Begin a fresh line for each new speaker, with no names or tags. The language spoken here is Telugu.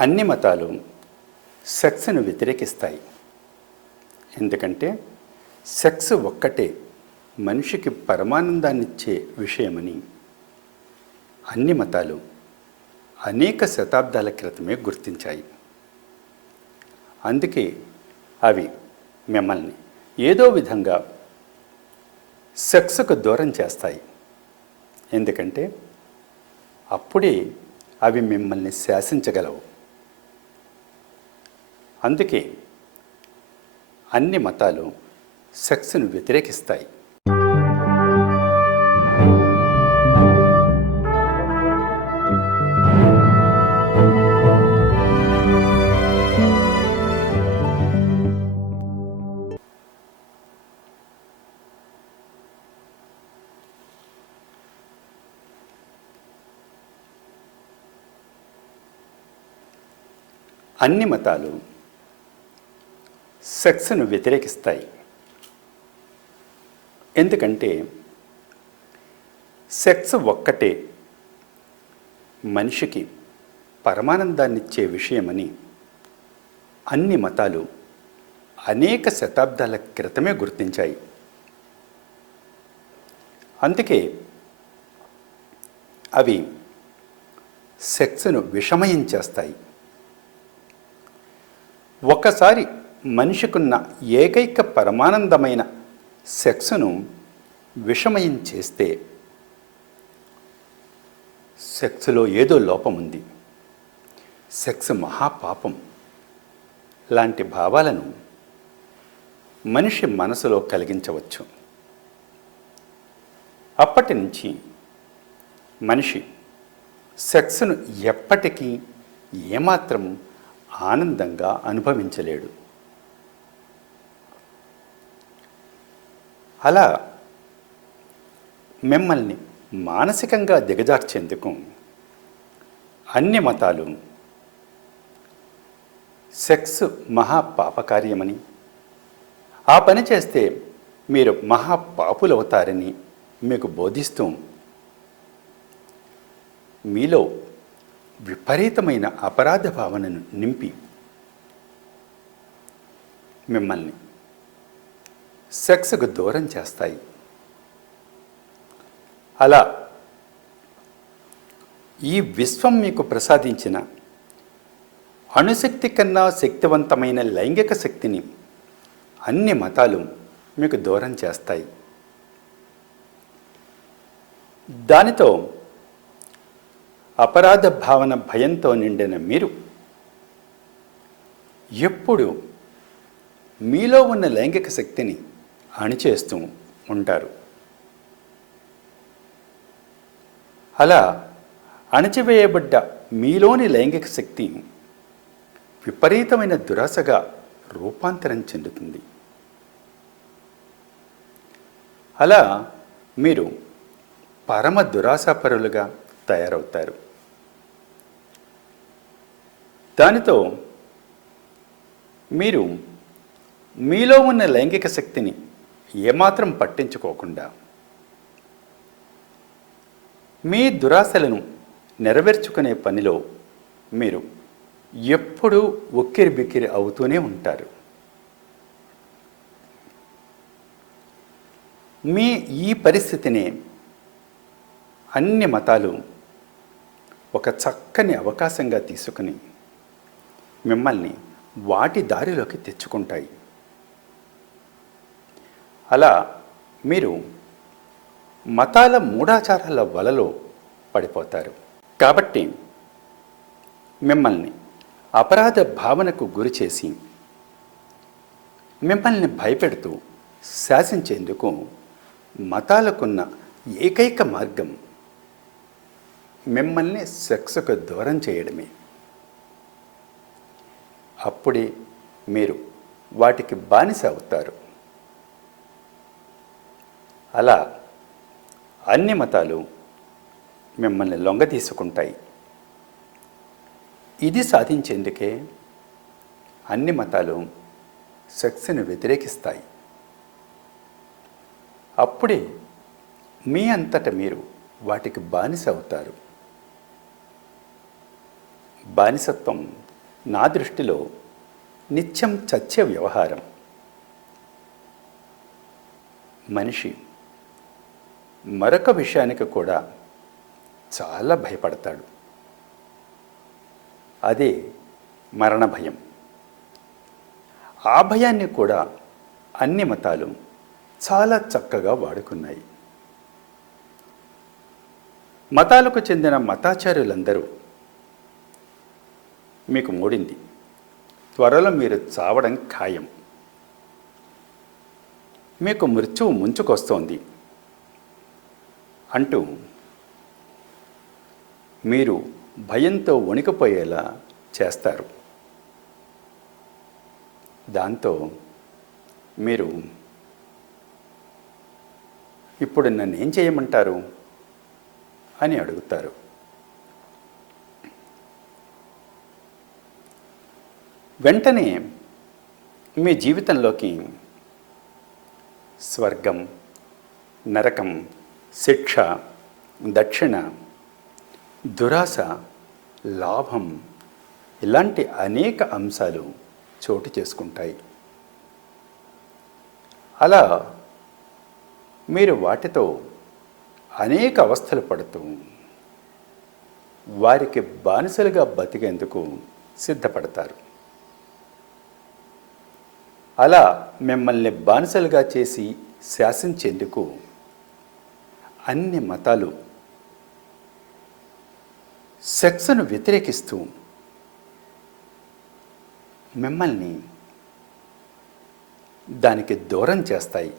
అన్ని మతాలు సెక్స్ను వ్యతిరేకిస్తాయి. ఎందుకంటే సెక్స్ ఒక్కటే మనిషికి పరమానందాన్నిచ్చే విషయమని అన్ని మతాలు అనేక శతాబ్దాల క్రితమే గుర్తించాయి. అందుకే అవి మిమ్మల్ని ఏదో విధంగా సెక్స్కు దూరం చేస్తాయి. ఎందుకంటే అప్పుడే అవి మిమ్మల్ని శాసించగలవు. అందుకే అన్ని మతాలు సెక్స్ను వ్యతిరేకిస్తాయి. అన్ని మతాలు సెక్స్ను వ్యతిరేకిస్తాయి. ఎందుకంటే సెక్స్ ఒక్కటే మనిషికి పరమానందాన్నిచ్చే విషయమని అన్ని మతాలు అనేక శతాబ్దాల క్రితమే గుర్తించాయి. అందుకే అవి సెక్స్ను విషమయం చేస్తాయి. ఒకసారి మనిషికున్న ఏకైక పరమానందమైన సెక్స్ను విషమయం చేస్తే సెక్స్లో ఏదో లోపం ఉంది. సెక్స్ మహాపాపం. లాంటి భావాలను మనిషి మనసులో కలిగించవచ్చు. అప్పటి నుంచి మనిషి సెక్స్ను ఎప్పటికీ ఏమాత్రం ఆనందంగా అనుభవించలేడు. అలా మిమ్మల్ని మానసికంగా దిగజార్చేందుకు అన్ని మతాలు సెక్స్ మహా పాపకార్యమని ఆ పని చేస్తే మీరు మహా పాపులవుతారని మీకు బోధిస్తూ మీలో విపరీతమైన అపరాధ భావనను నింపి మిమ్మల్ని సెక్స్కు దూరం చేస్తాయి. అలా ఈ విశ్వం మీకు ప్రసాదించిన అణుశక్తి కన్నా శక్తివంతమైన లైంగిక శక్తిని అన్ని మతాలు మీకు దూరం చేస్తాయి. దానితో అపరాధ భావన భయంతో నిండిన మీరు ఎప్పుడు మీలో ఉన్న లైంగిక శక్తిని అణిచేస్తూ ఉంటారు. అలా అణచివేయబడ్డ మీలోని లైంగిక శక్తి విపరీతమైన దురాశగా రూపాంతరం చెందుతుంది. అలా మీరు పరమ దురాశాపరులుగా తయారవుతారు. దానితో మీరు మీలో ఉన్న లైంగిక శక్తిని ఏమాత్రం పట్టించుకోకుండా మీ దురాశలను నెరవేర్చుకునే పనిలో మీరు ఎప్పుడూ ఉక్కిరి బిక్కిరి అవుతూనే ఉంటారు. మీ ఈ పరిస్థితిని అన్ని మతాలు ఒక చక్కని అవకాశంగా తీసుకుని మిమ్మల్ని వాటి దారిలోకి తెచ్చుకుంటాయి. అలా మీరు మతాల మూఢాచారాల వలలో పడిపోతారు. కాబట్టి మిమ్మల్ని అపరాధ భావనకు గురి చేసి మిమ్మల్ని భయపెడుతూ శాసించేందుకు మతాలకున్న ఏకైక మార్గం మిమ్మల్ని సెక్స్కు దూరం చేయడమే. అప్పుడే మీరు వాటికి బానిస అవుతారు. అలా అన్ని మతాలు మిమ్మల్ని లొంగ తీసుకుంటాయి. ఇది సాధించేందుకే అన్ని మతాలు సెక్స్ని వ్యతిరేకిస్తాయి. అప్పుడే మీ అంతట మీరు వాటికి బానిస అవుతారు. బానిసత్వం నా దృష్టిలో నిత్యం చచ్చే వ్యవహారం. మనిషి మరొక విషయానికి కూడా చాలా భయపడతాడు. అదే మరణ భయం. ఆ భయాన్ని కూడా అన్ని మతాలు చాలా చక్కగా వాడుకున్నాయి. మతాలకు చెందిన మతాచార్యులందరూ మీకు మూడింది. త్వరలో మీరు చావడం ఖాయం. మీకు మృత్యువు ముంచుకొస్తోంది. అంటూ మీరు భయంతో వణికిపోయేలా చేస్తారు. దాంతో మీరు ఇప్పుడు నన్ను ఏం చేయమంటారు? అని అడుగుతారు. వెంటనే మీ జీవితంలోకి స్వర్గం నరకం శిక్ష దక్షిణ దురాశ లాభం ఇలాంటి అనేక అంశాలు చోటు చేసుకుంటాయి. అలా మీరు వాటితో అనేక అవస్థలు పడుతూ వారికి బానిసలుగా బతికేందుకు సిద్ధపడతారు. అలా మిమ్మల్ని బానిసలుగా చేసి శాసించేందుకు అన్ని మతాలు సెక్స్ను వ్యతిరేకిస్తూ మిమ్మల్ని దానికి దూరం చేస్తాయి.